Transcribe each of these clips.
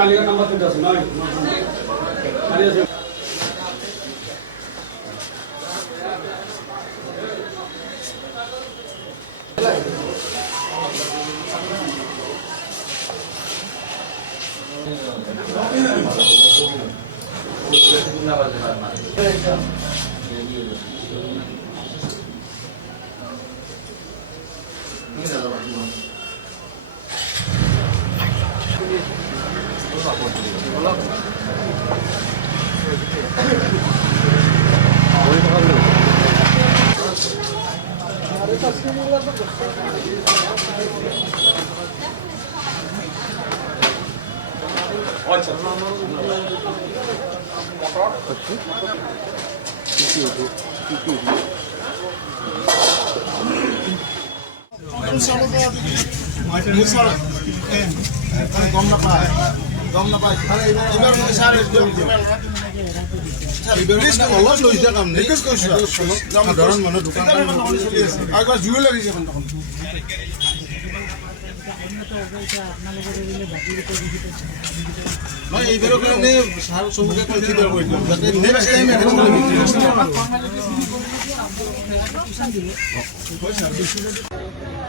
মালিকেৰ number দিতে আছে নয় গম নাপায় এবাৰ মধ্যে স্যাৰ সাধাৰণ মানুষ দোকান একবাৰ জুয়ে লাগিছে এখন তখন এইবাৰৰ কাৰণে ছাৰ চবকে কনচিডাৰ কৰি দিম যাতে নেক্সট টাইম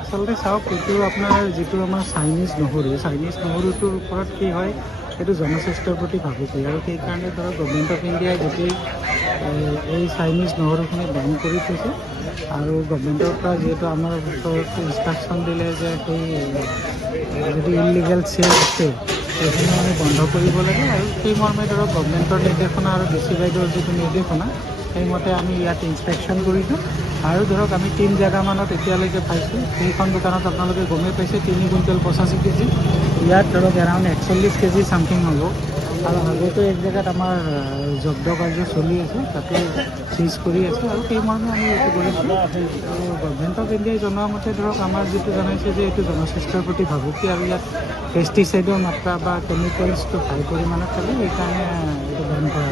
আচলতে চাওক এইটো আপোনাৰ যিটো আমাৰ চাইনিজ নহৰুটোৰ ওপৰত কি হয় সেইটো জনস্বাস্থ্যৰ প্ৰতি ভাবুকি আৰু সেইকাৰণে ধৰক গভৰ্ণমেণ্ট অফ ইণ্ডিয়াই গোটেই এই চাইনিজ নহৰুখিনি বেন কৰি থৈছে আৰু গভৰ্ণমেণ্টৰ পৰা যিহেতু আমাৰ ওচৰত ইনষ্ট্ৰাকশ্যন দিলে যে সেই যদি ইলিগেল চেল আছে সেইখিনি আমি বন্ধ কৰিব লাগে আৰু সেই মৰ্মে ধৰক গভৰ্ণমেণ্টৰ নিৰ্দেশনা আৰু ডিচি বাইদেউৰ যিটো নিৰ্দেশনা সেইমতে আমি ইয়াত ইনস্পেকশ্যন কৰিছোঁ আৰু ধৰক আমি 3 জেগামানত এতিয়ালৈকে পাইছোঁ সেইখন দোকানত আপোনালোকে গমেই পাইছে 3 কুইণ্টেল 85 কেজি ইয়াত ধৰক এৰাউণ্ড 41 কেজি চামথিং হ'ব আৰু আগতো এক জেগাত আমাৰ জব্দ কাৰ্য চলি আছে তাতে চিজ কৰি আছে আৰু সেই মৰ্মে আমি এইটো কৰিছোঁ গভৰ্ণমেণ্ট অফ ইণ্ডিয়াই জনোৱা মতে ধৰক আমাৰ যিটো জনাইছে যে এইটো জনস্বাস্থ্যৰ প্ৰতি ভাবুকি আৰু ইয়াত পেষ্টিচাইডৰ মাত্ৰা বা কেমিকেলছটো হাই পৰিমাণত থাকে সেইকাৰণে এইটো বেন কৰা